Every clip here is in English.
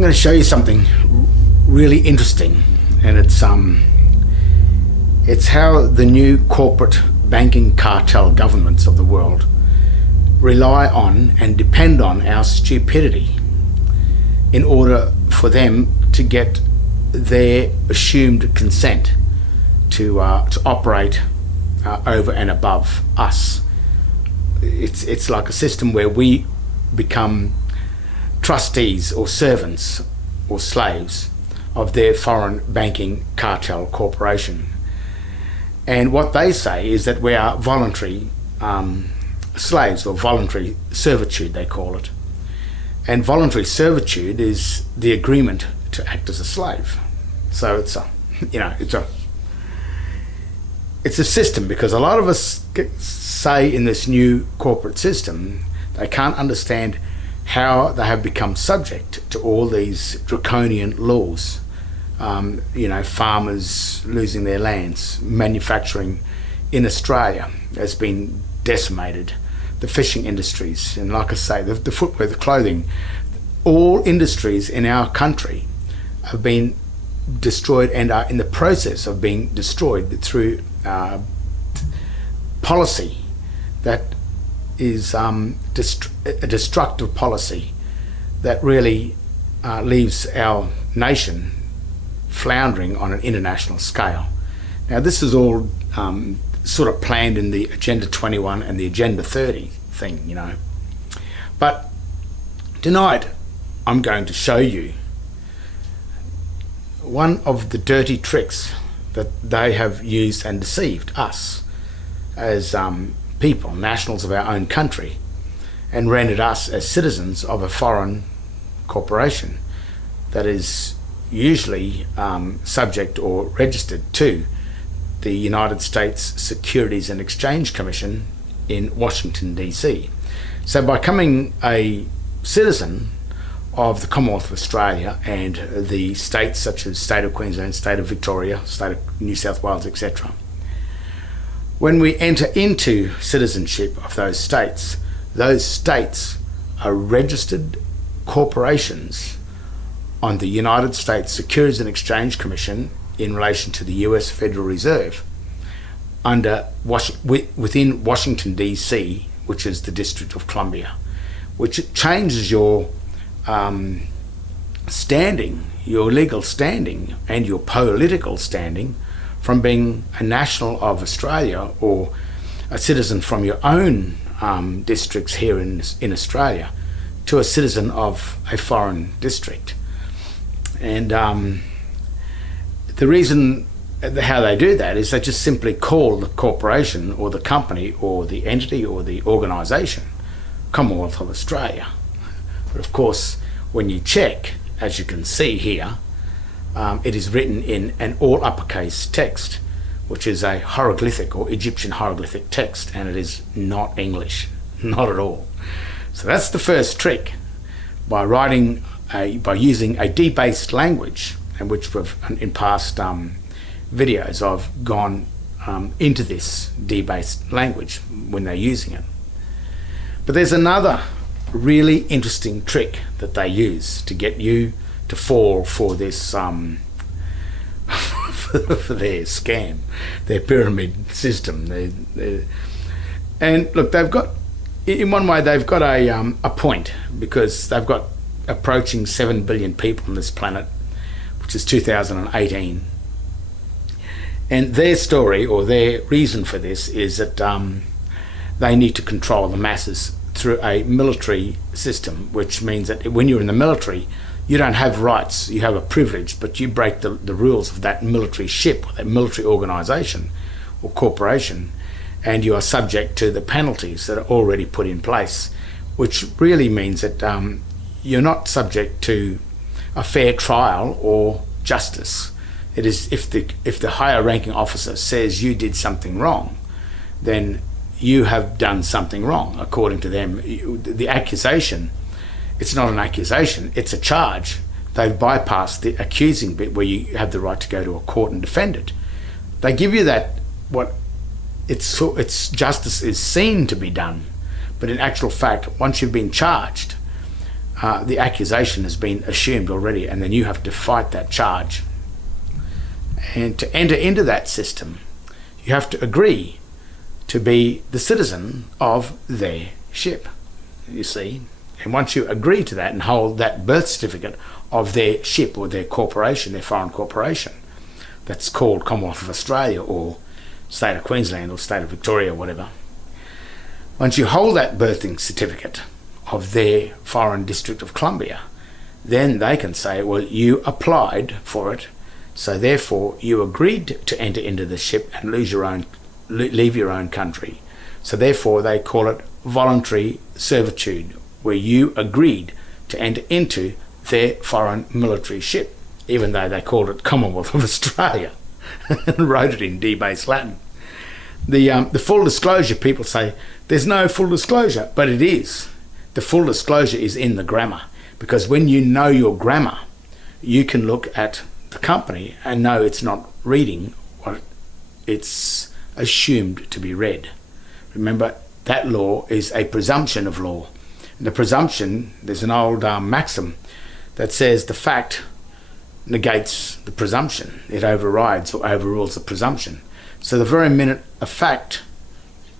I'm going to show you something really interesting, and it's how the new corporate banking cartel governments of the world rely on and depend on our stupidity in order for them to get their assumed consent to operate over and above us. It's like a system where we become trustees or servants or slaves of their foreign banking cartel corporation. And what they say is that we are voluntary slaves, or voluntary servitude they call it. And voluntary servitude is the agreement to act as a slave. So it's a system, because a lot of us say in this new corporate system they can't understand how they have become subject to all these draconian laws. Farmers losing their lands, manufacturing in Australia has been decimated, the fishing industries, and like I say, the footwear, the clothing, all industries in our country have been destroyed and are in the process of being destroyed through policy that is a destructive policy that really leaves our nation floundering on an international scale. Now, this is all sort of planned in the Agenda 21 and the Agenda 30 thing, But tonight I'm going to show you one of the dirty tricks that they have used and deceived us as people, nationals of our own country, and rendered us as citizens of a foreign corporation that is usually subject or registered to the United States Securities and Exchange Commission in Washington, D.C. So by becoming a citizen of the Commonwealth of Australia and the states such as State of Queensland, State of Victoria, State of New South Wales, etc., when we enter into citizenship of those states are registered corporations on the United States Securities and Exchange Commission in relation to the US Federal Reserve within Washington, D.C., which is the District of Columbia, which changes your standing, your legal standing and your political standing from being a national of Australia or a citizen from your own districts here in Australia to a citizen of a foreign district. And the reason how they do that is they just simply call the corporation or the company or the entity or the organisation Commonwealth of Australia. But of course, when you check, as you can see here, it is written in an all uppercase text, which is a hieroglyphic or Egyptian hieroglyphic text, and it is not English, not at all. So that's the first trick, by using a debased language, and which we've in past videos I've gone into this debased language when they're using it. But there's another really interesting trick that they use to get you to fall for this for their scam, their pyramid system. And look, they've got, in one way, they've got a point, because they've got approaching 7 billion people on this planet, which is 2018. And their story, or their reason for this, is that they need to control the masses through a military system, which means that when you're in the military, you don't have rights, you have a privilege, but you break the rules of that military ship, or that military organisation or corporation, and you are subject to the penalties that are already put in place, which really means that you're not subject to a fair trial or justice. It is, if the higher ranking officer says you did something wrong, then you have done something wrong according to them. The accusation, it's not an accusation, it's a charge. They've bypassed the accusing bit where you have the right to go to a court and defend it. They give you that, it's justice is seen to be done, but in actual fact, once you've been charged, the accusation has been assumed already, and then you have to fight that charge. And to enter into that system, you have to agree to be the citizen of their ship, you see. And once you agree to that and hold that birth certificate of their ship or their corporation, their foreign corporation, that's called Commonwealth of Australia or State of Queensland or State of Victoria or whatever, once you hold that birthing certificate of their foreign District of Columbia, then they can say, well, you applied for it, so therefore you agreed to enter into the ship and leave your own country. So therefore they call it voluntary servitude, where you agreed to enter into their foreign military ship, even though they called it Commonwealth of Australia and wrote it in debased Latin. The full disclosure, people say there's no full disclosure, but it is. The full disclosure is in the grammar, because when you know your grammar, you can look at the company and know it's not reading what it's assumed to be read. Remember, that law is a presumption of law. And the presumption, there's an old maxim that says the fact negates the presumption. It overrides or overrules the presumption. So the very minute a fact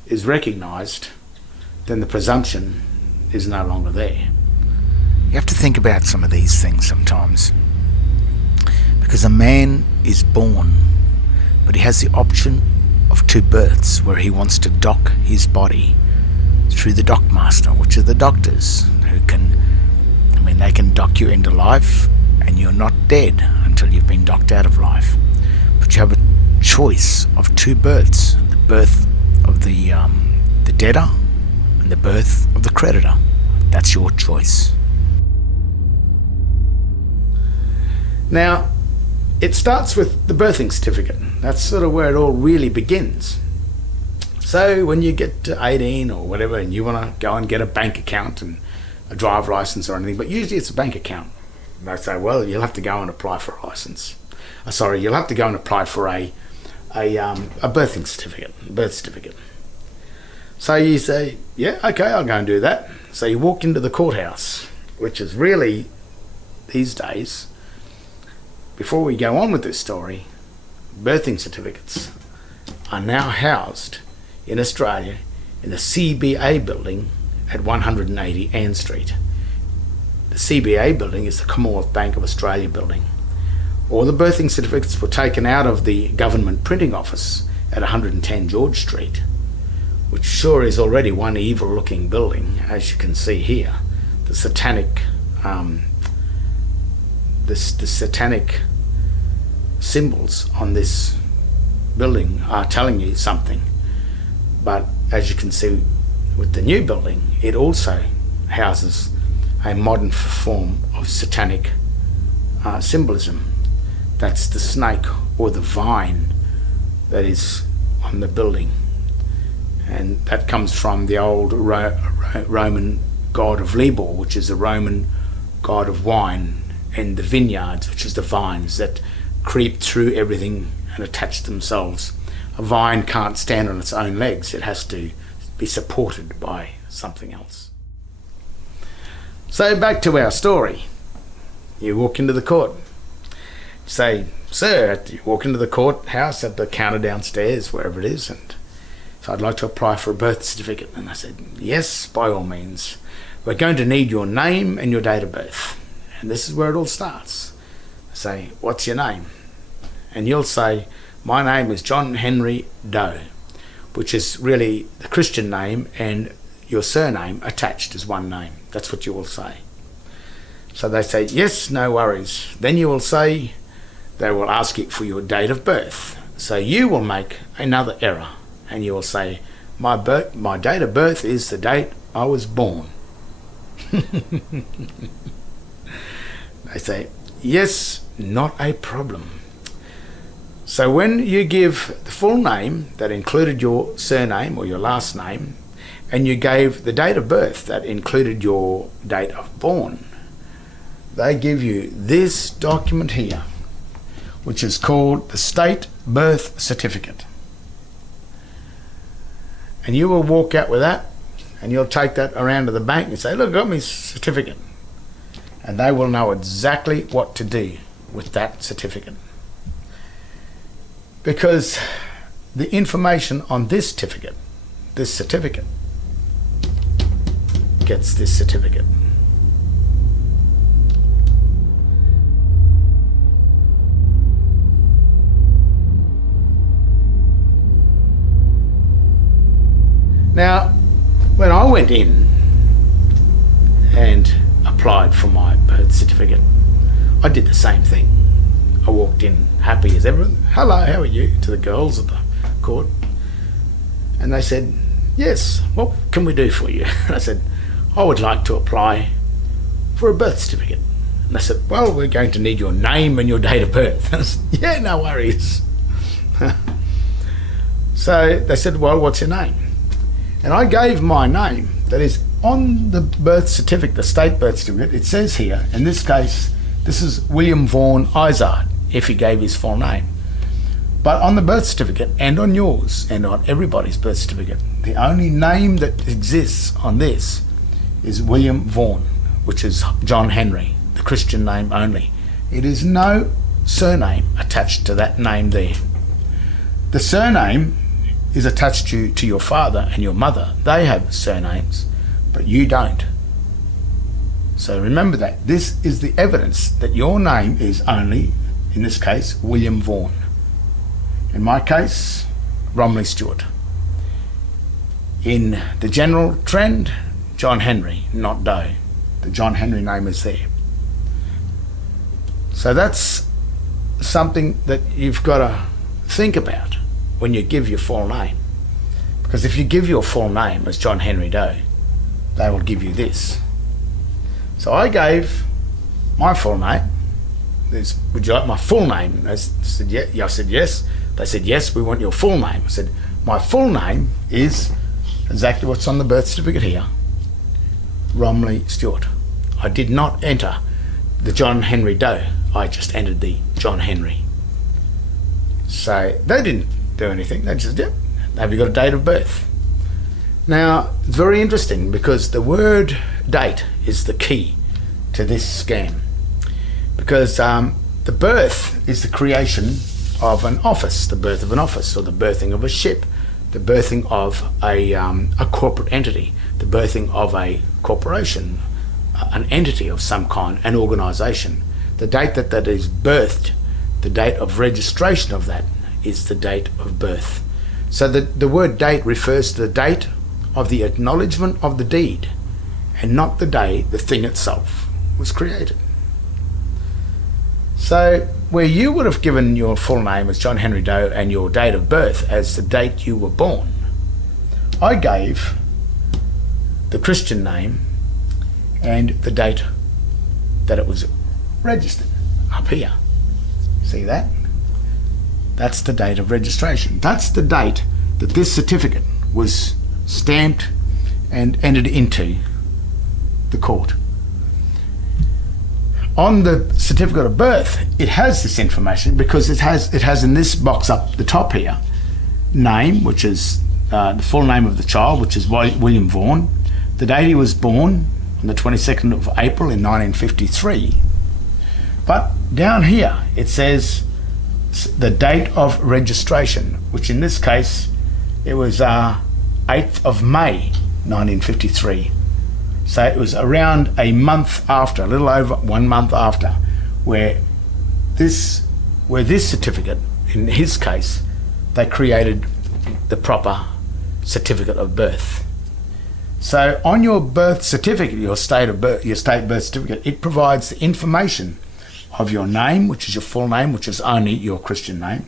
is recognised, then the presumption is no longer there. You have to think about some of these things sometimes, because a man is born, but he has the option of two births where he wants to dock his body through the dockmaster, which are the doctors who can, they can dock you into life and you're not dead until you've been docked out of life. But you have a choice of two births, the birth of the debtor and the birth of the creditor. That's your choice. Now, it starts with the birthing certificate. That's sort of where it all really begins. So when you get to 18 or whatever and you want to go and get a bank account and a driver license or anything, but usually it's a bank account. They say, well, you'll have to go and apply for a license. You'll have to go and apply for a birthing certificate, birth certificate. So you say, yeah, okay, I'll go and do that. So you walk into the courthouse, which is really, these days, before we go on with this story, birthing certificates are now housed in Australia in the CBA building at 180 Ann Street. The CBA building is the Commonwealth Bank of Australia building. All the birthing certificates were taken out of the government printing office at 110 George Street, which sure is already one evil looking building, as you can see here. The satanic the satanic symbols on this building are telling you something. But as you can see with the new building, it also houses a modern form of satanic symbolism. That's the snake or the vine that is on the building. And that comes from the old Roman god of Libor, which is the Roman god of wine, and the vineyards, which is the vines that creep through everything and attach themselves. A vine can't stand on its own legs. It has to be supported by something else. So back to our story. You walk into the court. Say, sir, you walk into the courthouse at the counter downstairs, wherever it is, and so I'd like to apply for a birth certificate. And I said, yes, by all means. We're going to need your name and your date of birth. And this is where it all starts. I say, what's your name? And you'll say, my name is John Henry Doe, which is really the Christian name and your surname attached as one name. That's what you will say. So they say, yes, no worries. Then you will say, they will ask you for your date of birth. So you will make another error and you will say, my date of birth is the date I was born. They say, yes, not a problem. So when you give the full name that included your surname or your last name, and you gave the date of birth that included your date of born, they give you this document here, which is called the State Birth Certificate. And you will walk out with that, and you'll take that around to the bank and say, look, I got my certificate. and they will know exactly what to do with that certificate. Because the information on this certificate gets this certificate. Now, when I went in and applied for my birth certificate, I did the same thing. I walked in happy as ever. "Hello, how are you?" to the girls at the court. And they said, "Yes, what can we do for you?" And I said, "I would like to apply for a birth certificate." And they said, "Well, we're going to need your name and your date of birth." And I said, "Yeah, no worries." So they said, "Well, what's your name?" And I gave my name. That is, on the birth certificate, the state birth certificate, it says here, in this case, this is William Vaughan Izard, if he gave his full name. But on the birth certificate, and on yours, and on everybody's birth certificate, the only name that exists on this is William Vaughan, which is John Henry, the Christian name only. It is no surname attached to that name there. The surname is attached to your father and your mother. They have surnames, but you don't. So remember that. This is the evidence that your name is only, in this case, William Vaughan. In my case, Romilly Stewart. In the general trend, John Henry, not Doe. The John Henry name is there. So that's something that you've got to think about when you give your full name. Because if you give your full name as John Henry Doe, they will give you this. So I gave my full name. "Would you like my full name?" I said, "Yeah." I said, "Yes." They said, "Yes, we want your full name." I said, "My full name is exactly what's on the birth certificate here, Romilly Stewart." I did not enter the John Henry Doe. I just entered the John Henry. So they didn't do anything. They just, "Yep, have you got a date of birth?" Now, it's very interesting because the word date is the key to this scam. Because the birth is the creation of an office, the birth of an office, or the birthing of a ship, the birthing of a corporate entity, the birthing of a corporation, an entity of some kind, an organisation. The date that is birthed, the date of registration of that, is the date of birth. So the word date refers to the date of the acknowledgement of the deed, and not the day the thing itself was created. So where you would have given your full name as John Henry Doe and your date of birth as the date you were born, I gave the Christian name and the date that it was registered up here. See that? That's the date of registration. That's the date that this certificate was stamped and entered into the court. On the certificate of birth, it has this information because it has in this box up the top here, name, which is the full name of the child, which is William Vaughan, the date he was born on the 22nd of April in 1953. But down here it says the date of registration, which in this case it was 8th of May 1953. So it was around a month after, a little over 1 month after, where this certificate, in his case, they created the proper certificate of birth. So on your birth certificate, your state birth certificate, it provides the information of your name, which is your full name, which is only your Christian name.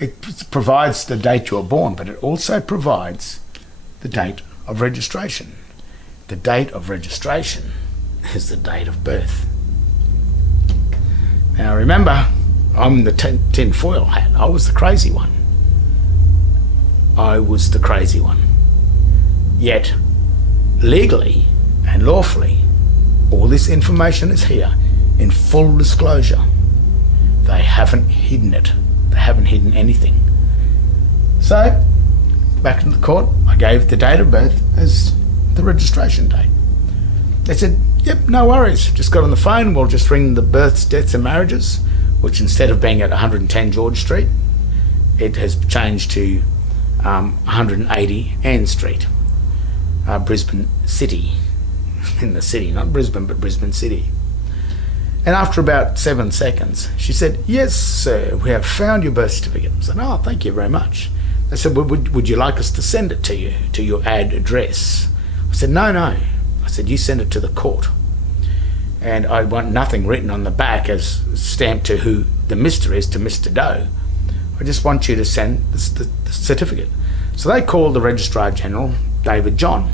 It provides the date you were born, but it also provides the date of registration. The date of registration is the date of birth. Now remember, I'm the tin foil hat. I was the crazy one. I was the crazy one. Yet, legally and lawfully, all this information is here in full disclosure. They haven't hidden it. They haven't hidden anything. So, back in the court, I gave the date of birth as the registration date. They said, yep, no worries. Just got on the phone. We'll just ring the births, deaths and marriages, which instead of being at 110 George Street, it has changed to 180 Ann Street, Brisbane City. In the city, not Brisbane, but Brisbane City. And after about 7 seconds, she said, yes, sir, we have found your birth certificate. I said, oh, thank you very much. They said, well, would you like us to send it to you, to your ad address? I said, no. I said, you send it to the court. And I want nothing written on the back as stamped to who the Mr. is, to Mr. Doe. I just want you to send the certificate. So they called the Registrar General, David John.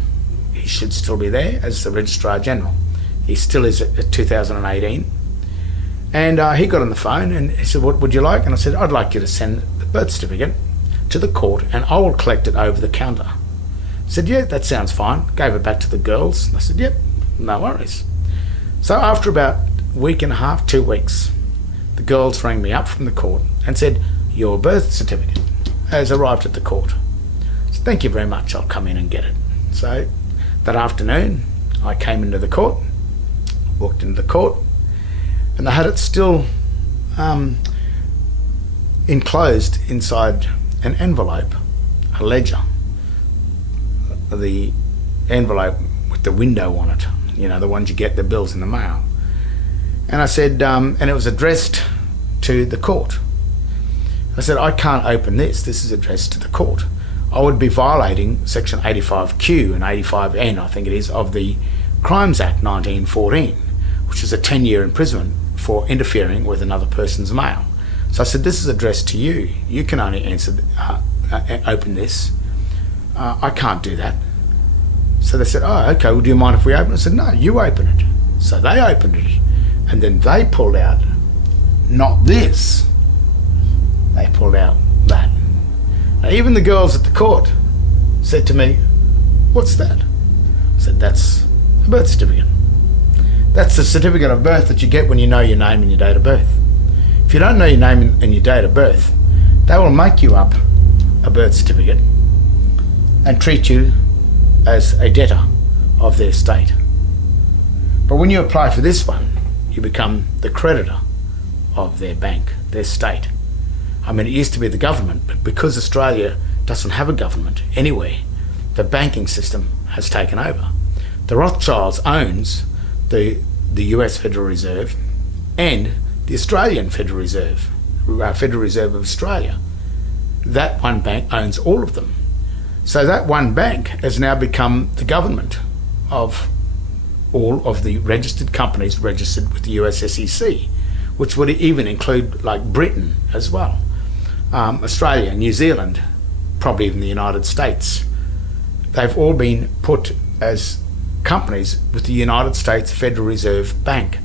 He should still be there as the Registrar General. He still is at 2018. And he got on the phone and he said, what would you like? And I said, I'd like you to send the birth certificate to the court and I will collect it over the counter. He said, yeah, that sounds fine. Gave it back to the girls. And I said, yep, no worries. So after about a week and a half, 2 weeks, the girls rang me up from the court and said, your birth certificate has arrived at the court. I said, thank you very much, I'll come in and get it. So that afternoon, I came into the court, walked into the court, and they had it still enclosed inside an envelope, a ledger. The envelope with the window on it, you know, the ones you get the bills in the mail. And I said, and it was addressed to the court. I said, I can't open this. This is addressed to the court. I would be violating Section 85Q and 85N, I think it is, of the Crimes Act 1914, which is a 10-year imprisonment for interfering with another person's mail. So I said, this is addressed to you. You can only open this. I can't do that. So they said, oh, okay, well, do you mind if we open it? I said, no, you open it. So they opened it, and then they pulled out, not this, they pulled out that. Now, even the girls at the court said to me, what's that? I said, that's a birth certificate. That's the certificate of birth that you get when you know your name and your date of birth. If you don't know your name and your date of birth, they will make you up a birth certificate and treat you as a debtor of their state. But when you apply for this one, you become the creditor of their bank, their state. I mean, it used to be the government, but because Australia doesn't have a government anywhere, the banking system has taken over. The Rothschilds owns the US Federal Reserve and the Australian Federal Reserve, Federal Reserve of Australia. That one bank owns all of them. So that one bank has now become the government of all of the registered companies registered with the US SEC, which would even include like Britain as well, Australia, New Zealand, probably even the United States. They've all been put as companies with the United States Federal Reserve Bank.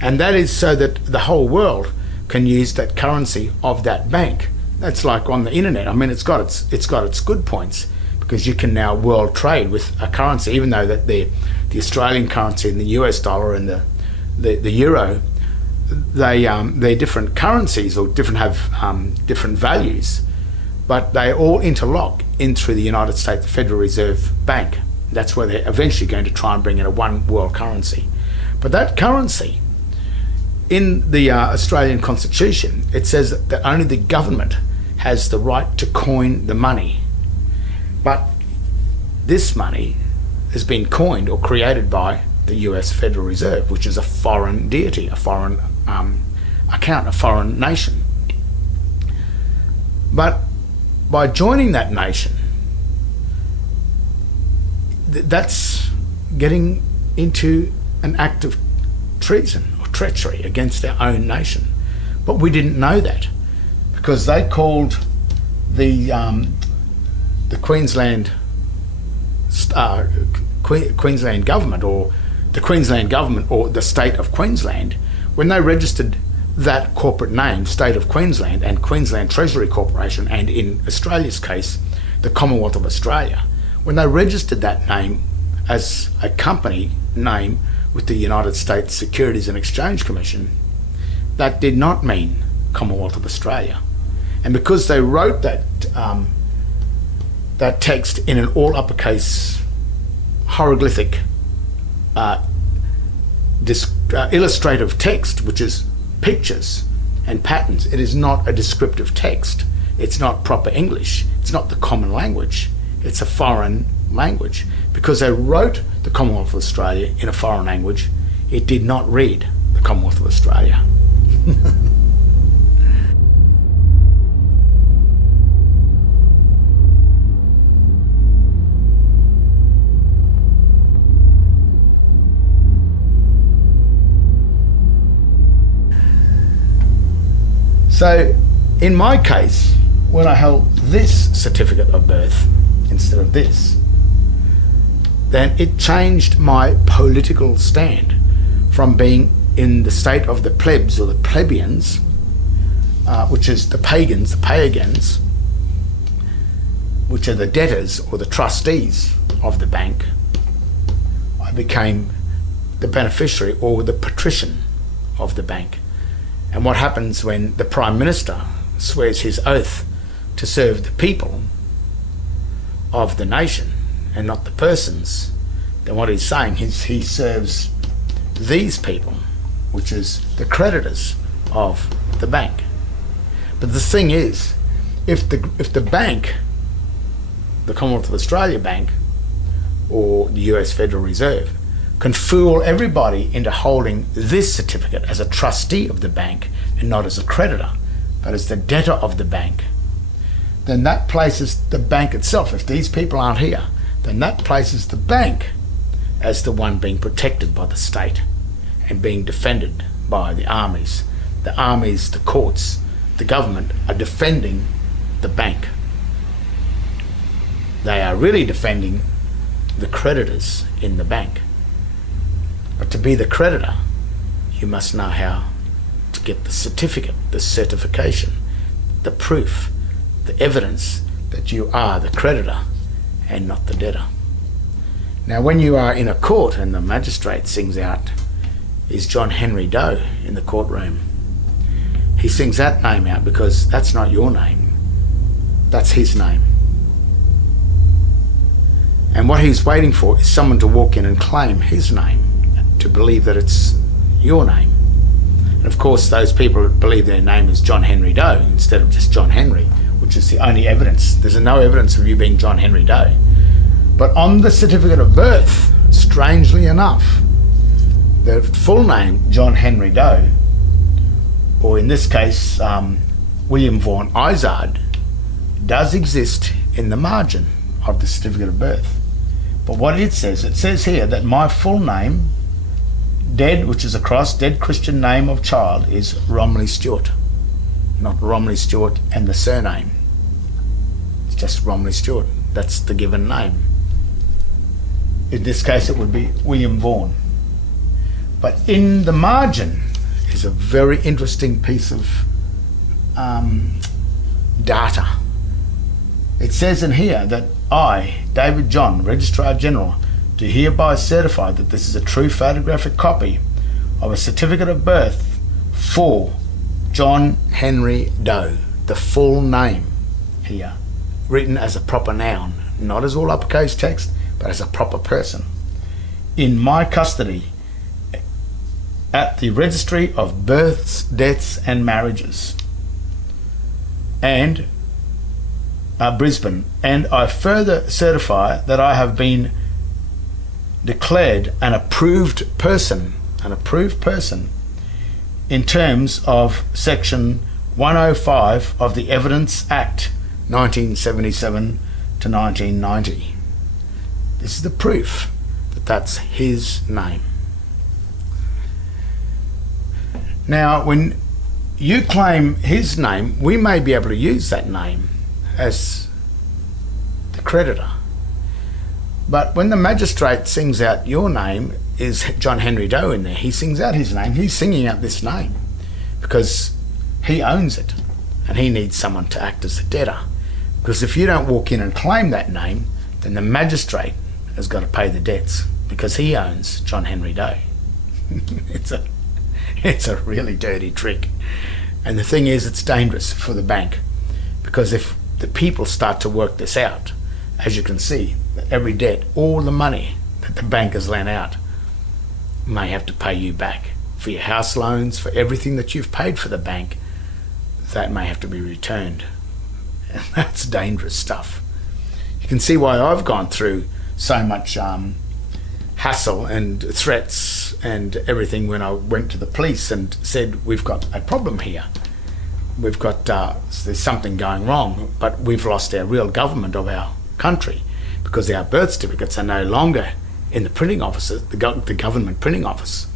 And that is so that the whole world can use that currency of that bank. That's like on the internet. I mean, it's got its good points, because you can now world trade with a currency, even though that the Australian currency and the US dollar and the euro, they're different currencies or have different values, but they all interlock in through the United States Federal Reserve Bank. That's where they're eventually going to try and bring in a one world currency. But that currency, in the Australian Constitution, it says that only the government has the right to coin the money. But this money has been coined or created by the US Federal Reserve, which is a foreign deity, a foreign account, a foreign nation. But by joining that nation, that's getting into an act of treason or treachery against our own nation. But we didn't know that, because they called the Queensland Queensland government, or the Queensland government, or the state of Queensland, when they registered that corporate name, State of Queensland and Queensland Treasury Corporation, and in Australia's case, the Commonwealth of Australia, when they registered that name as a company name with the United States Securities and Exchange Commission, that did not mean Commonwealth of Australia. And because they wrote that that text in an all uppercase hieroglyphic illustrative text, which is pictures and patterns. It is not a descriptive text. It's not proper English. It's not the common language. It's a foreign language. Because they wrote the Commonwealth of Australia in a foreign language, it did not read the Commonwealth of Australia. So, in my case, when I held this certificate of birth instead of this, then it changed my political stand from being in the state of the plebs or the plebeians, which is the pagans, the pagans, which are the debtors or the trustees of the bank. I became the beneficiary or the patrician of the bank. And what happens when the Prime Minister swears his oath to serve the people of the nation and not the persons, then what he's saying is he serves these people, which is the creditors of the bank. But the thing is, if the bank, the Commonwealth of Australia Bank or the US Federal Reserve, can fool everybody into holding this certificate as a trustee of the bank and not as a creditor, but as the debtor of the bank, then that places the bank itself, if these people aren't here, then that places the bank as the one being protected by the state and being defended by the armies. The armies, the courts, the government are defending the bank. They are really defending the creditors in the bank. But to be the creditor, you must know how to get the certificate, the certification, the proof, the evidence that you are the creditor and not the debtor. Now, when you are in a court and the magistrate sings out, "Is John Henry Doe in the courtroom?" He sings that name out because that's not your name. That's his name. And what he's waiting for is someone to walk in and claim his name, to believe that it's your name. And of course, those people believe their name is John Henry Doe instead of just John Henry, which is the only evidence. There's no evidence of you being John Henry Doe. But on the certificate of birth, strangely enough, the full name, John Henry Doe, or in this case, William Vaughan Izard, does exist in the margin of the certificate of birth. But what it says here that my full name, dead, which is a cross, dead Christian name of child, is Romilly Stewart, not Romilly Stewart and the surname. It's just Romilly Stewart. That's the given name. In this case, it would be William Vaughan. But in the margin is a very interesting piece of data. It says in here that I, David John, Registrar General, do hereby certify that this is a true photographic copy of a certificate of birth for John Henry Doe, the full name here, written as a proper noun, not as all uppercase text, but as a proper person, in my custody at the Registry of Births, Deaths and Marriages, and Brisbane, and I further certify that I have been declared an approved person in terms of section 105 of the Evidence Act 1977 to 1990. This is the proof that that's his name. Now, when you claim his name, we may be able to use that name as the creditor. But when the magistrate sings out your name is John Henry Doe in there, he sings out his name, he's singing out this name because he owns it and he needs someone to act as the debtor. Because if you don't walk in and claim that name, then the magistrate has got to pay the debts because he owns John Henry Doe. It's a really dirty trick. And the thing is, it's dangerous for the bank because if the people start to work this out, as you can see, every debt, all the money that the bank has lent out, may have to pay you back for your house loans, for everything that you've paid for the bank. That may have to be returned. And that's dangerous stuff. You can see why I've gone through so much hassle and threats and everything when I went to the police and said, we've got a problem here. We've got, there's something going wrong, but we've lost our real government of our country because our birth certificates are no longer in the printing offices, the government printing office.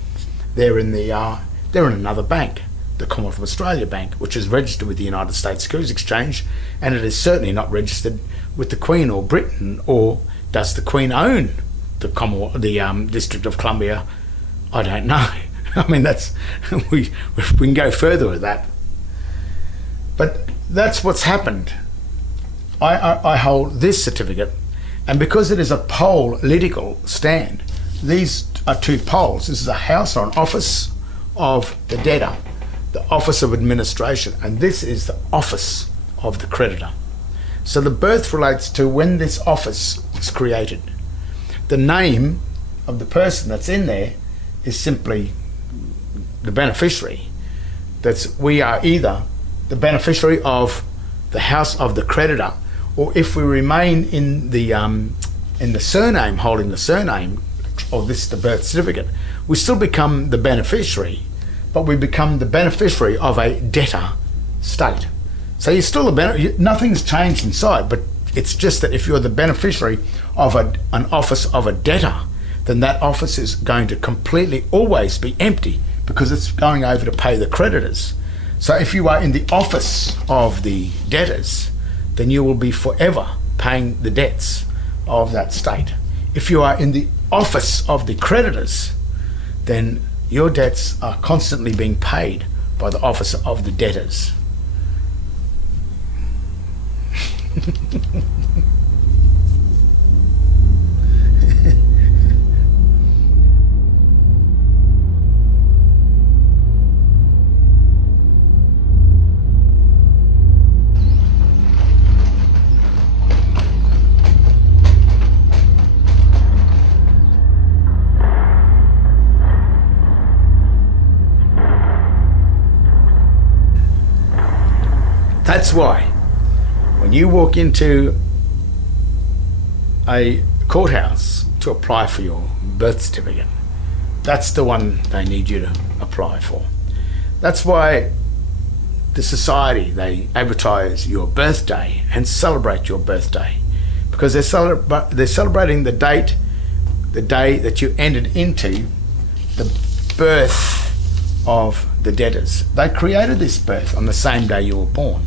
They're in another bank, the Commonwealth of Australia Bank, which is registered with the United States Securities Exchange, and it is certainly not registered with the Queen or Britain. Or does the Queen own the District of Columbia? I don't know. I mean, that's we can go further with that, but that's what's happened. I hold this certificate, and because it is a political stand, these are two poles. This is a house or an office of the debtor, the office of administration, and this is the office of the creditor. So the birth relates to when this office was created. The name of the person that's in there is simply the beneficiary. We are either the beneficiary of the house of the creditor, or if we remain in the surname, holding the surname, or the birth certificate, we still become the beneficiary, but we become the beneficiary of a debtor state. So you're still nothing's changed inside, but it's just that if you're the beneficiary of an office of a debtor, then that office is going to completely always be empty because it's going over to pay the creditors. So if you are in the office of the debtors, then you will be forever paying the debts of that state. If you are in the office of the creditors, then your debts are constantly being paid by the office of the debtors. That's why when you walk into a courthouse to apply for your birth certificate, that's the one they need you to apply for. That's why the society, they advertise your birthday and celebrate your birthday, because they're celebrating the day that you entered into the birth of the debtors. They created this birth on the same day you were born,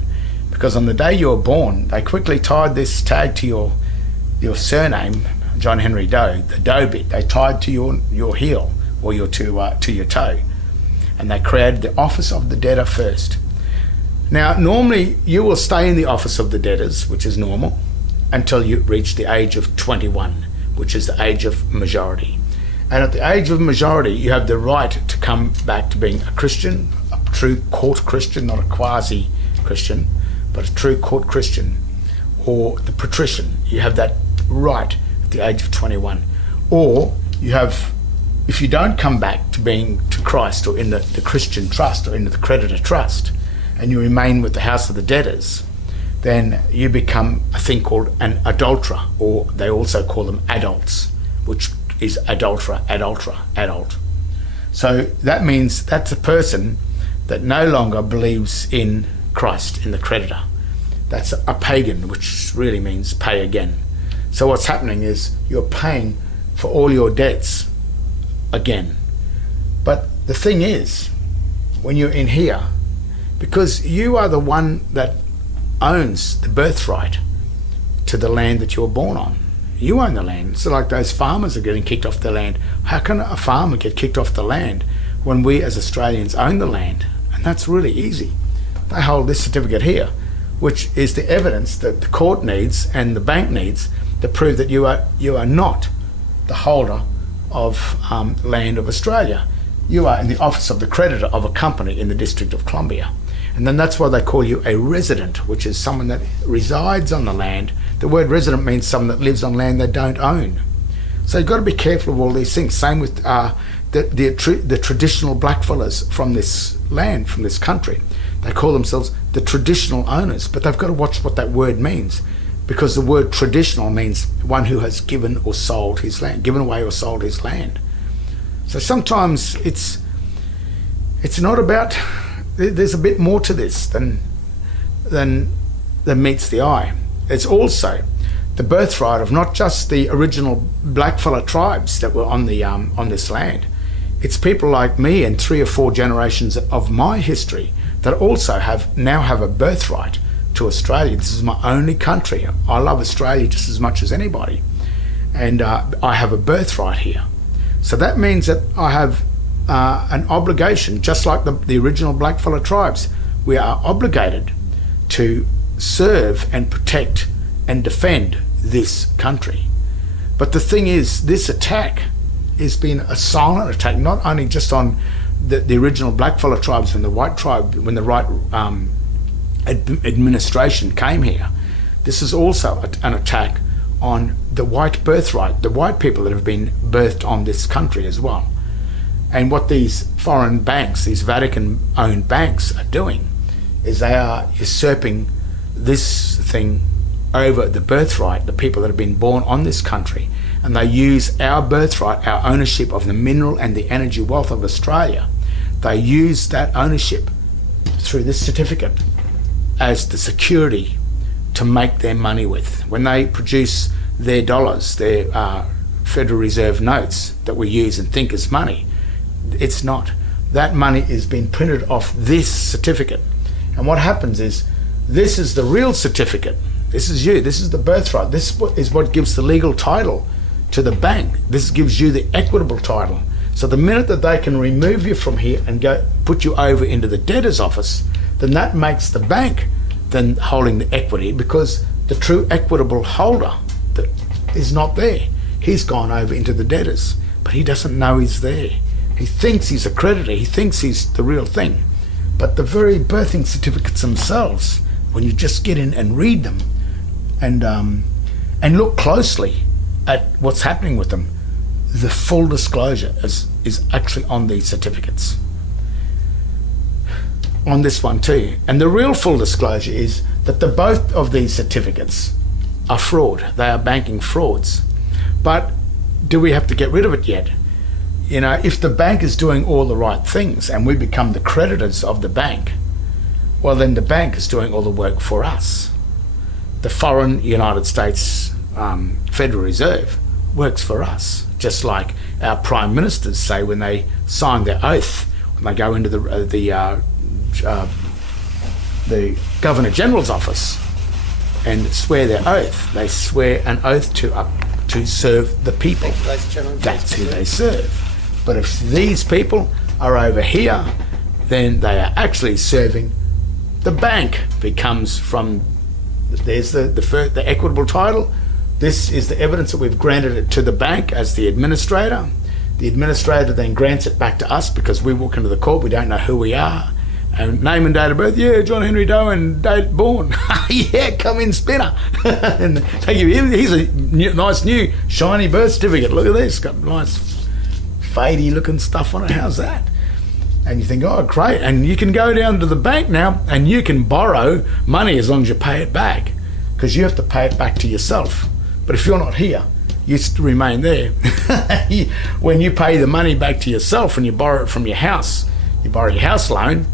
because on the day you were born, they quickly tied this tag to your surname, John Henry Doe, the Doe bit. They tied to your heel or to your toe, and they created the office of the debtor first. Now, normally you will stay in the office of the debtors, which is normal, until you reach the age of 21, which is the age of majority. And at the age of majority, you have the right to come back to being a Christian, a true court Christian, not a quasi-Christian, but a true court Christian, or the patrician. You have that right at the age of 21. Or you have, if you don't come back to being to Christ or in the Christian trust or in the creditor trust, and you remain with the house of the debtors, then you become a thing called an adulterer, or they also call them adults, which is adult. So that means that's a person that no longer believes in Christ, in the creditor. That's a pagan, which really means pay again. So what's happening is you're paying for all your debts again. But the thing is, when you're in here, because you are the one that owns the birthright to the land that you were born on. You own the land. So like those farmers are getting kicked off the land. How can a farmer get kicked off the land when we as Australians own the land? And that's really easy. They hold this certificate here, which is the evidence that the court needs and the bank needs to prove that you are not the holder of land of Australia. You are in the office of the creditor of a company in the District of Columbia. And then that's why they call you a resident, which is someone that resides on the land. The word resident means someone that lives on land they don't own. So you've got to be careful of all these things. Same with the traditional blackfellas from this land, from this country. They call themselves the traditional owners, but they've got to watch what that word means, because the word traditional means one who has given or sold his land, given away or sold his land. So sometimes it's not about, there's a bit more to this than meets the eye. It's also the birthright of not just the original blackfella tribes that were on this land. It's people like me and 3 or 4 generations of my history that also now have a birthright to Australia. This is my only country. I love Australia just as much as anybody, and I have a birthright here. So that means that I have an obligation, just like the original blackfella tribes. We are obligated to serve and protect and defend this country. But the thing is, this attack has been a silent attack, not only just on the original blackfella tribes, when the right administration came here. This is also an attack on the white birthright, the white people that have been birthed on this country as well. And what these foreign banks, these Vatican-owned banks, are doing is they are usurping this thing over the birthright, the people that have been born on this country, and they use our birthright, our ownership of the mineral and the energy wealth of Australia. They use that ownership through this certificate as the security to make their money with. When they produce their dollars, their Federal Reserve notes that we use and think is money, it's not. That money is being printed off this certificate. And what happens is, this is the real certificate. This is you. This is the birthright. This is what gives the legal title to the bank. This gives you the equitable title. So the minute that they can remove you from here and put you over into the debtor's office, then that makes the bank then holding the equity, because the true equitable holder that is not there. He's gone over into the debtors, but he doesn't know he's there. He thinks he's a creditor. He thinks he's the real thing. But the very birthing certificates themselves, when you just get in and read them and look closely at what's happening with them, the full disclosure is actually on these certificates. On this one too. And the real full disclosure is that both of these certificates are fraud. They are banking frauds. But do we have to get rid of it yet? You know, if the bank is doing all the right things and we become the creditors of the bank, well, then the bank is doing all the work for us. The foreign United States Federal Reserve works for us, just like our prime ministers say when they sign their oath, when they go into the Governor General's office and swear their oath. They swear an oath to serve the people. That's who they serve. But if these people are over here, then they are actually serving the bank. Becomes from, there's the equitable title. This is the evidence that we've granted it to the bank as the administrator. The administrator then grants it back to us, because we walk into the court, we don't know who we are. And name and date of birth, yeah, John Henry Doe, and date born. Yeah, come in, Spinner. And they give you, here's a nice new shiny birth certificate. Look at this, got nice fadey looking stuff on it. How's that? And you think, oh, great. And you can go down to the bank now and you can borrow money as long as you pay it back, because you have to pay it back to yourself. But if you're not here, you remain there. When you pay the money back to yourself and you borrow it from your house, you borrow your house loan,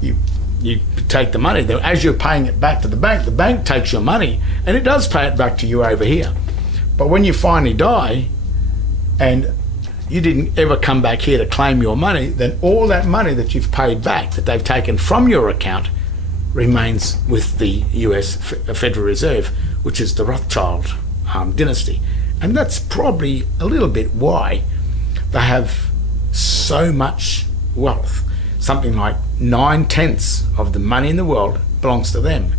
you take the money. As you're paying it back to the bank takes your money and it does pay it back to you over here. But when you finally die and you didn't ever come back here to claim your money, then all that money that you've paid back, that they've taken from your account, remains with the US Federal Reserve, which is the Rothschild dynasty. And that's probably a little bit why they have so much wealth. Something like 9/10 of the money in the world belongs to them.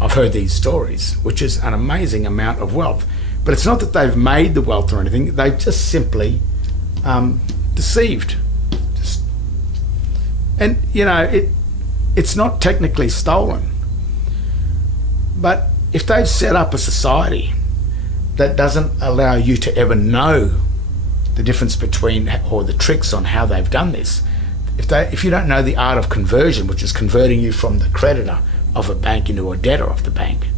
I've heard these stories, which is an amazing amount of wealth. But it's not that they've made the wealth or anything, they've just simply deceived. And you know, it's not technically stolen. But if they've set up a society that doesn't allow you to ever know the difference between, or the tricks on how they've done this. If you don't know the art of conversion, which is converting you from the creditor of a bank into a debtor of the bank,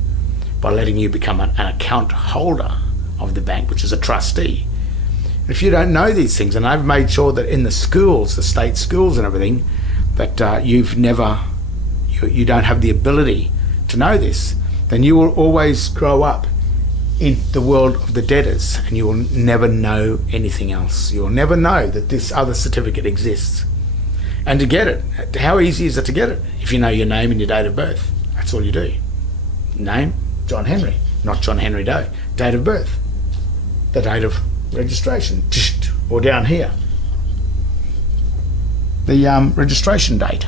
by letting you become an account holder of the bank, which is a trustee. If you don't know these things, and I've made sure that in the schools, the state schools and everything, that you don't have the ability to know this, then you will always grow up in the world of the debtors, and you will never know anything else. You'll never know that this other certificate exists. And to get it, how easy is it to get it? If you know your name and your date of birth, that's all you do. Name, John Henry, not John Henry Doe. Date of birth, the date of registration, or down here, the registration date,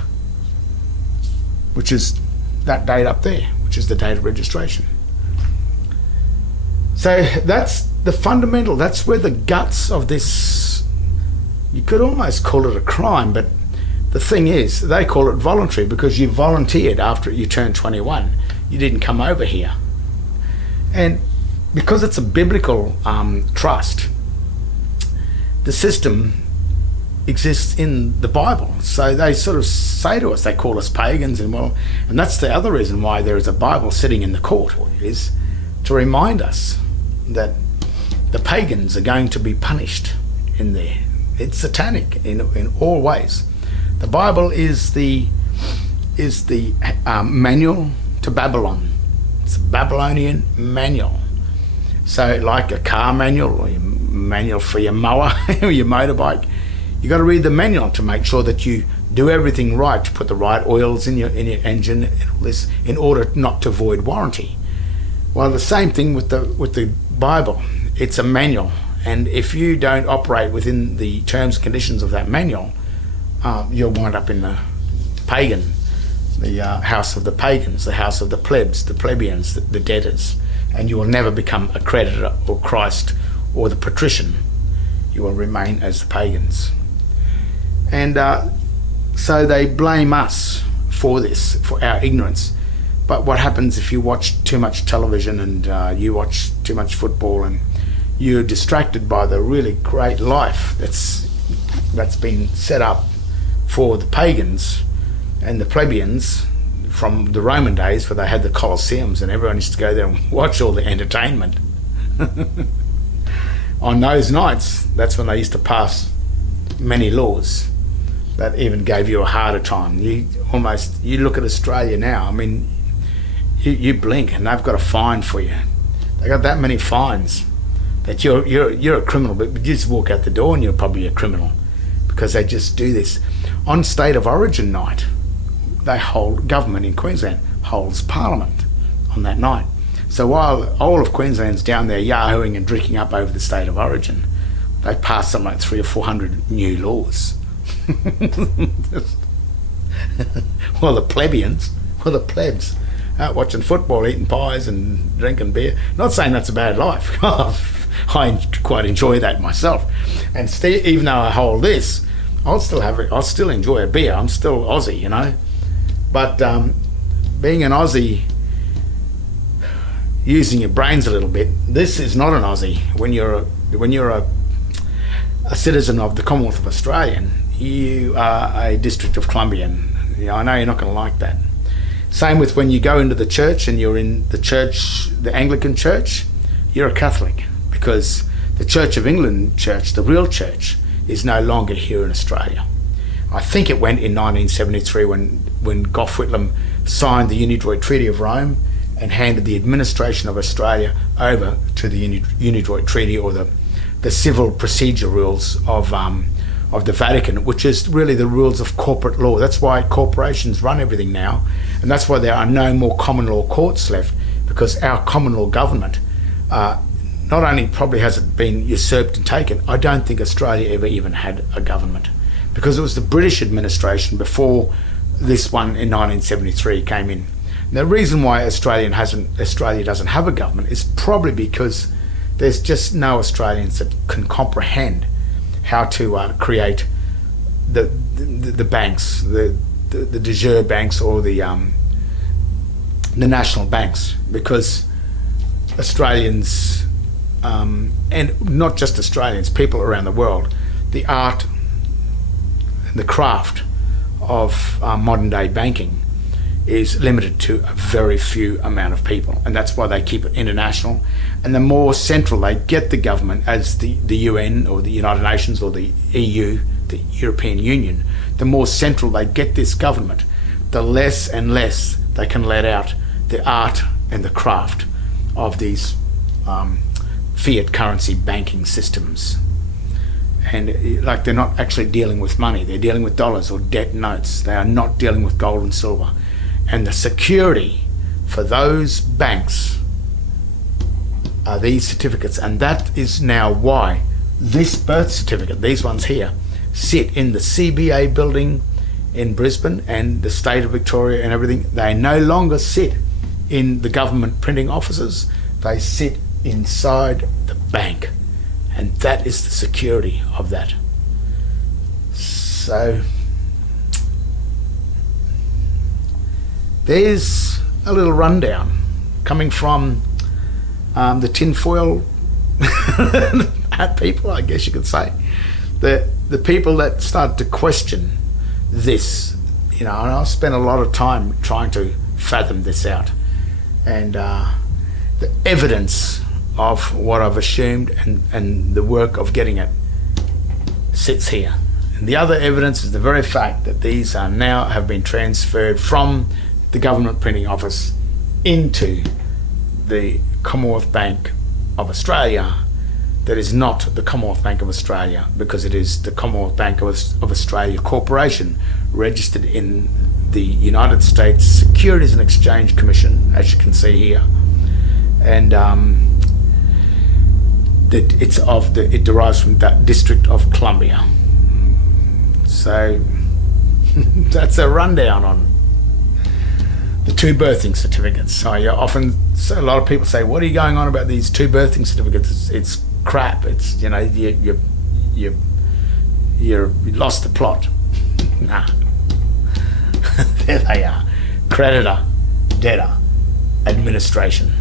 which is that date up there, which is the date of registration. So that's the fundamental, that's where the guts of this, you could almost call it a crime, but the thing is, they call it voluntary because you volunteered after you turned 21. You didn't come over here. And because it's a biblical trust, the system exists in the Bible. So they sort of say to us, they call us pagans, and that's the other reason why there is a Bible sitting in the court, is to remind us that the pagans are going to be punished in there. It's satanic in all ways. The Bible is the manual to Babylon. It's a Babylonian manual. So like a car manual, or your manual for your mower or your motorbike, you got to read the manual to make sure that you do everything right, to put the right oils in your engine and all this, in order not to void warranty. Well, the same thing with the Bible. It's a manual, and if you don't operate within the terms and conditions of that manual, you'll wind up in the pagan, the house of the pagans, the house of the plebs, the plebeians, the debtors, and you will never become a creditor or Christ or the patrician. You will remain as the pagans. And so they blame us for this, for our ignorance. But what happens if you watch too much television and you watch too much football and you're distracted by the really great life that's been set up for the pagans and the plebeians from the Roman days, where they had the Colosseums and everyone used to go there and watch all the entertainment. On those nights, that's when they used to pass many laws that even gave you a harder time. You look at Australia now, I mean, you blink and they've got a fine for you. They got that many fines that you're a criminal, but you just walk out the door and you're probably a criminal, because they just do this. On State of Origin night, government in Queensland holds Parliament on that night. So while all of Queensland's down there yahooing and drinking up over the State of Origin, they pass something like 300 or 400 new laws. Well, the plebs, out watching football, eating pies and drinking beer. Not saying that's a bad life. I quite enjoy that myself. And even though I hold this, I'll still enjoy a beer. I'm still Aussie, you know. But being an Aussie, using your brains a little bit, this is not an Aussie. When you're a citizen of the Commonwealth of Australia, you are a District of Columbian. You know, I know you're not going to like that. Same with when you go into the church and you're in the church, the Anglican church, you're a Catholic, because the Church of England church, the real church, is no longer here in Australia. I think it went in 1973 when Gough Whitlam signed the Unidroit Treaty of Rome and handed the administration of Australia over to the Unidroit Treaty, or the civil procedure rules of the Vatican, which is really the rules of corporate law. That's why corporations run everything now, and that's why there are no more common law courts left, because our common law government not only probably has it been usurped and taken, I don't think Australia ever even had a government, because it was the British administration before this one in 1973 came in. And the reason why Australia doesn't have a government is probably because there's just no Australians that can comprehend how to create the banks, the de jure banks, or the national banks, because Australians and not just Australians, people around the world, the art and the craft of modern day banking is limited to a very few amount of people, and that's why they keep it international. And the more central they get the government, as the UN or the United Nations or the EU, the European Union, the more central they get this government, the less and less they can let out the art and the craft of these fiat currency banking systems. And like, they're not actually dealing with money, they're dealing with dollars or debt notes. They are not dealing with gold and silver. And the security for those banks are these certificates. And that is now why this birth certificate, these ones here, sit in the CBA building in Brisbane and the state of Victoria and everything. They no longer sit in the government printing offices, they sit inside the bank. And that is the security of that. So there's a little rundown coming from the tinfoil people, I guess you could say. The people that start to question this, you know, and I've spent a lot of time trying to fathom this out. And the evidence of what I've assumed and the work of getting it sits here. And the other evidence is the very fact that these are now have been transferred from the government printing office into the Commonwealth Bank of Australia. That is not the Commonwealth Bank of Australia, because it is the Commonwealth Bank of Australia Corporation, registered in the United States Securities and Exchange Commission, as you can see here. And it derives from that District of Columbia. So that's a rundown on the two birthing certificates. So a lot of people say, what are you going on about these two birthing certificates? It's crap. It's, you know, you lost the plot. Nah. There they are. Creditor, debtor, administration.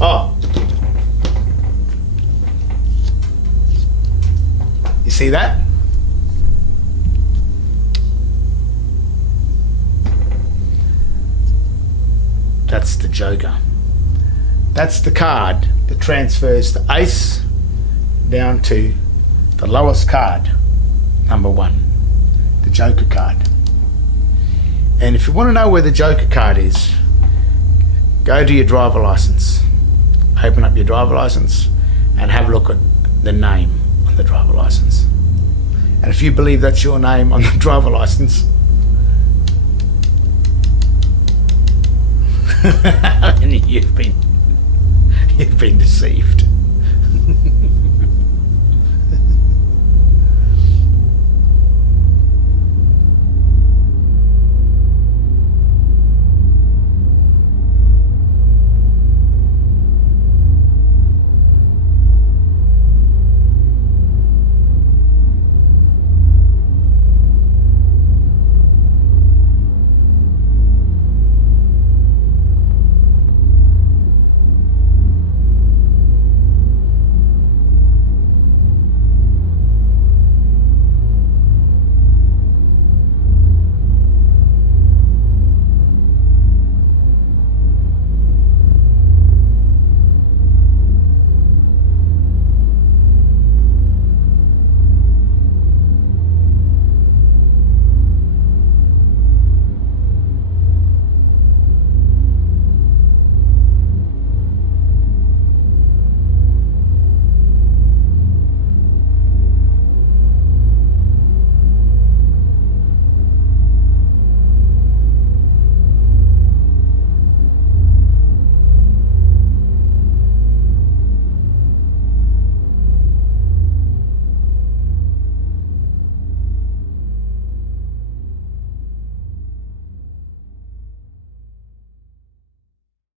Oh, you see that? That's the Joker. That's the card that transfers the ace down to the lowest card, number 1, the Joker card. And if you want to know where the Joker card is, go to your driver license, open up your driver license and have a look at the name on the driver license. And if you believe that's your name on the driver license, you've been deceived.